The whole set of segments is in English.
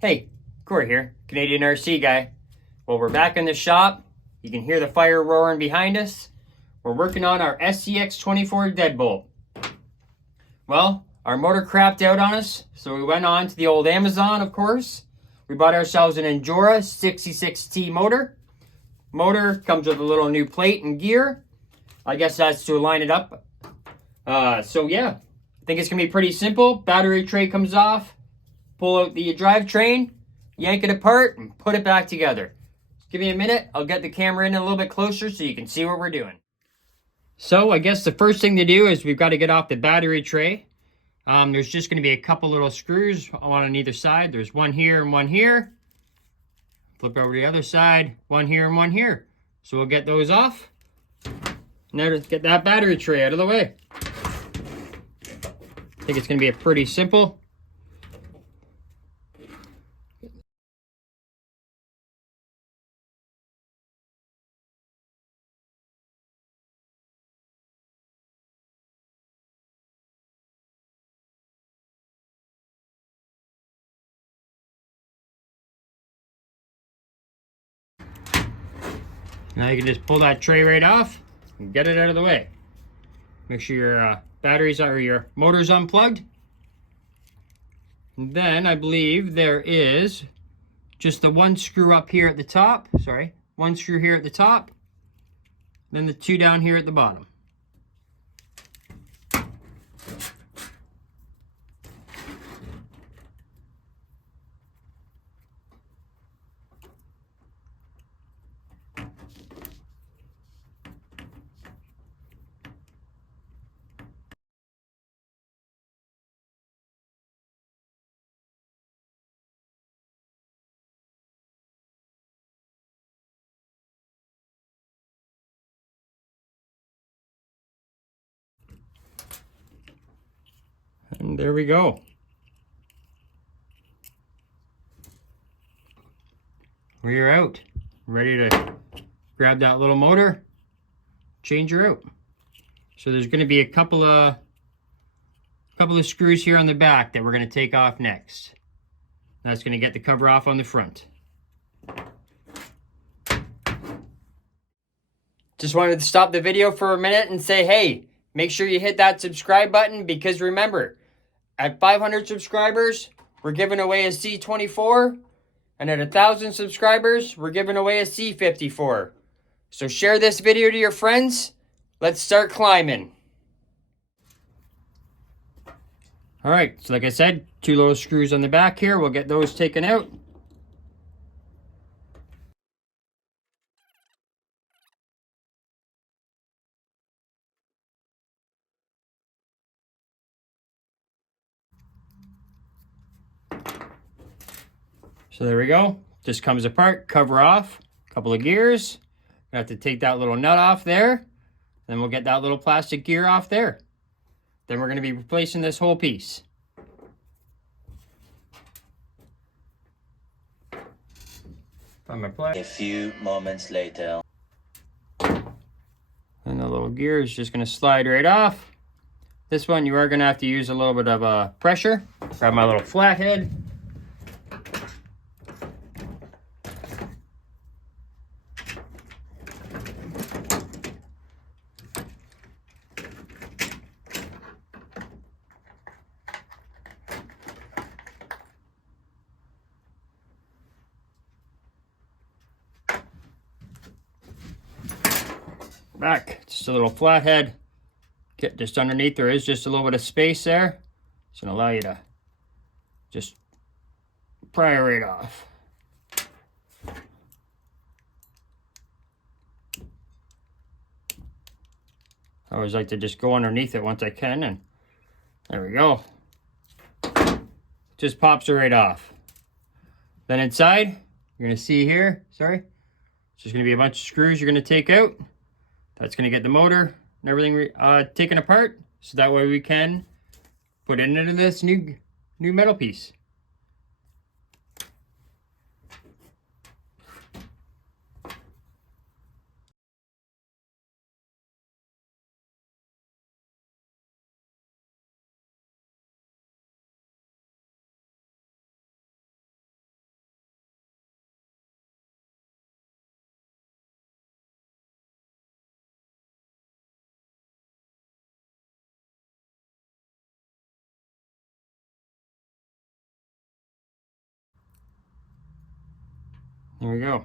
Hey, Corey here, Canadian RC guy. Well, we're back in the shop. You can hear the fire roaring behind us. We're working on our SCX24 Deadbolt. Well, our motor crapped out on us, so we went on to the old Amazon, of course. We bought ourselves an Injora 66T motor. Motor comes with a little new plate and gear. I guess that's to line it up. So yeah, I think it's gonna be pretty simple. Battery tray comes off. Pull out the drivetrain, yank it apart, and put it back together. Give me a minute. I'll get the camera in a little bit closer so you can see what we're doing. So I guess the first thing to do is we've got to get off the battery tray. There's just going to be a couple little screws on either side. There's one here and one here. Flip over to the other side, one here and one here. So we'll get those off. Now to get that battery tray out of the way. I think it's going to be a pretty simple. Now you can just pull that tray right off and get it out of the way. Make sure your batteries or your motor's unplugged. And then I believe there is just the one screw up here at the top. Sorry, one screw here at the top. Then the two down here at the bottom. And there we go. We're out. Ready to grab that little motor, change her out. So there's going to be a couple of screws here on the back that we're going to take off next. That's going to get the cover off on the front. Just wanted to stop the video for a minute and say, hey, make sure you hit that subscribe button, because remember, at 500 subscribers, we're giving away a C24, and at 1,000 subscribers, we're giving away a C54. So share this video to your friends. Let's start climbing. All right, so like I said, two little screws on the back here. We'll get those taken out. So there we go. Just comes apart, cover off, a couple of gears. I have to take that little nut off there. Then we'll get that little plastic gear off there. Then we're going to be replacing this whole piece. A few moments later. And the little gear is just going to slide right off. This one you are going to have to use a little bit of pressure. Grab my little flathead. Back, just a little flathead. Get just underneath, there is just a little bit of space there. It's gonna allow you to just pry it right off. I always like to just go underneath it once I can, and there we go. Just pops it right off. Then inside, you're gonna see here, sorry, it's just gonna be a bunch of screws you're gonna take out. That's going to get the motor and everything taken apart, so that way we can put it into this new metal piece. There we go.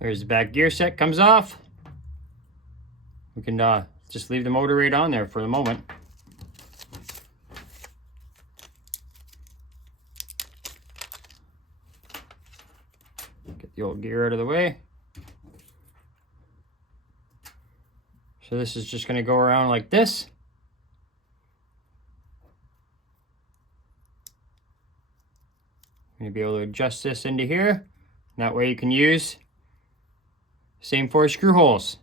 There's the back gear set, comes off. We can just leave the motor right on there for the moment. Get the old gear out of the way. So this is just going to go around like this. You'll be able to adjust this into here. That way you can use same 4 screw holes.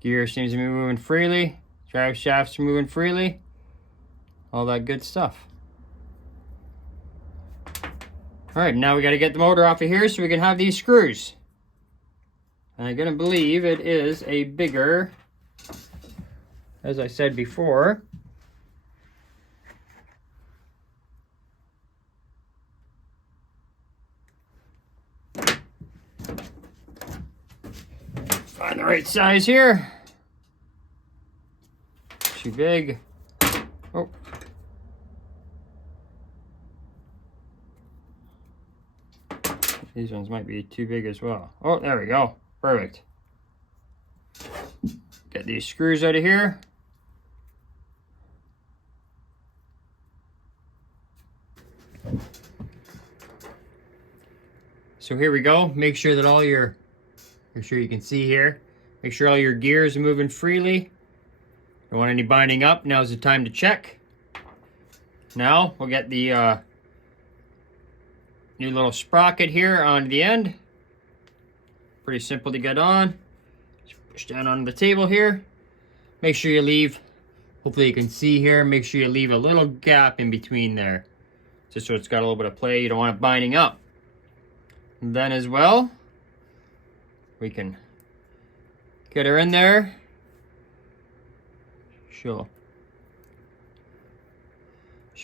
Gear seems to be moving freely. Drive shafts are moving freely. All that good stuff. Alright, now we got to get the motor off of here so we can have these screws. And I'm going to believe it is a bigger, as I said before. Find the right size here. Too big. Oh. These ones might be too big as well. Oh, there we go. Perfect. Get these screws out of here. So here we go. Make sure that all your, make sure you can see here. Make sure all your gears are moving freely. Don't want any binding up. Now's the time to check. Now we'll get the new little sprocket here on the end. Pretty simple to get on. Just push down on the table here. Make sure you leave, hopefully you can see here, make sure you leave a little gap in between there. Just so it's got a little bit of play. You don't want it binding up. And then as well, we can get her in there. She'll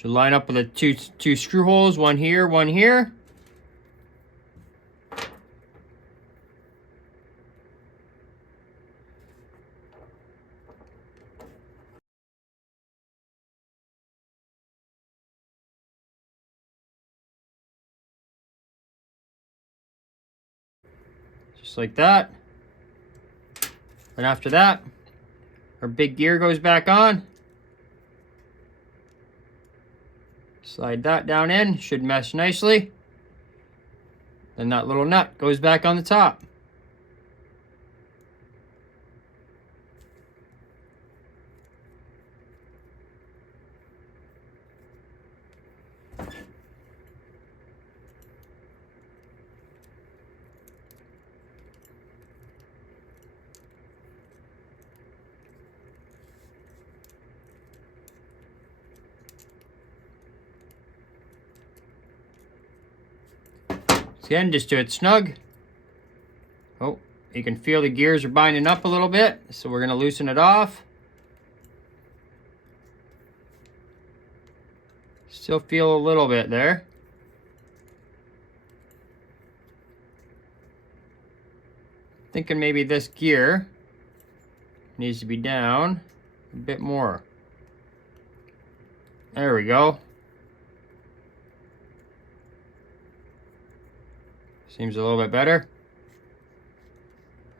line up with the two screw holes, one here, one here. Just like that. And after that, our big gear goes back on. Slide that down in, should mesh nicely. Then that little nut goes back on the top. Again, just do it snug. Oh, you can feel the gears are binding up a little bit, so we're going to loosen it off. Still feel a little bit there. Thinking maybe this gear needs to be down a bit more. There we go. Seems a little bit better.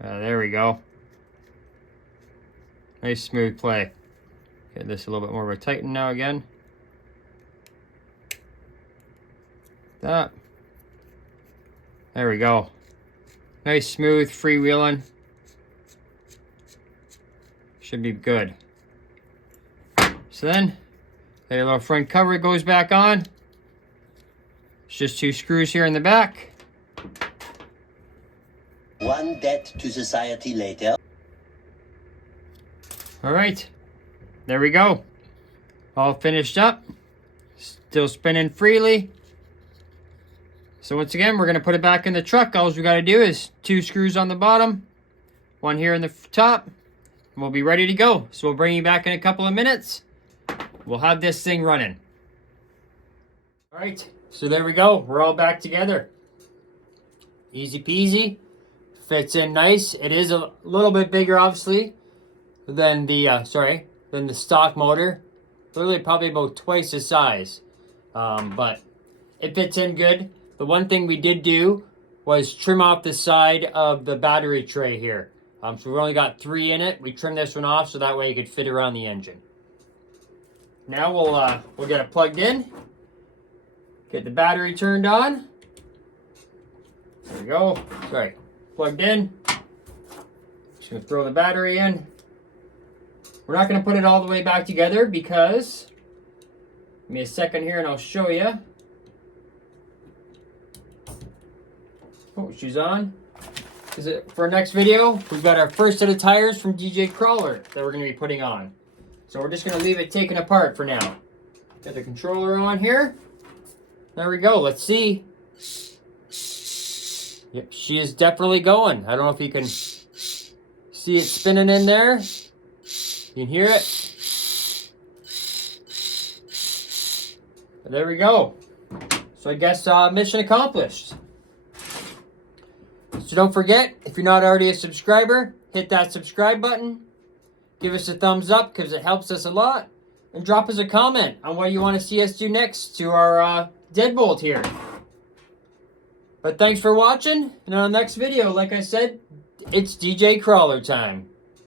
There we go. Nice smooth play. Get this a little bit more of a tighten now again. That. There we go. Nice smooth freewheeling. Should be good. So then, the little front cover goes back on. It's just 2 screws here in the back. One debt to society later. All right, there we go. All finished up. Still spinning freely. So once again, we're gonna put it back in the truck. All we gotta do is 2 screws on the bottom, one here in the top, and we'll be ready to go. So we'll bring you back in a couple of minutes. We'll have this thing running. All right, so there we go. We're all back together. Easy peasy. Fits in nice. It is a little bit bigger, obviously, than the stock motor. Literally probably about twice the size. But it fits in good. The one thing we did do was trim off the side of the battery tray here. So we only got 3 in it. We trimmed this one off so that way it could fit around the engine. Now we'll get it plugged in. Get the battery turned on. There we go. Sorry, plugged in. Just gonna throw the battery in. We're not gonna put it all the way back together because, give me a second here and I'll show you. Oh, she's on. Is it for our next video? We've got our first set of tires from DJ Crawler that we're going to be putting on. So we're just going to leave it taken apart for now. Get the controller on here. There we go. Let's see. Yep, she is definitely going. I don't know if you can see it spinning in there. You can hear it. But there we go. So I guess mission accomplished. So don't forget, if you're not already a subscriber, hit that subscribe button. Give us a thumbs up because it helps us a lot. And drop us a comment on what you want to see us do next to our deadbolt here. But thanks for watching. And on the next video, like I said, it's DJ Crawler time.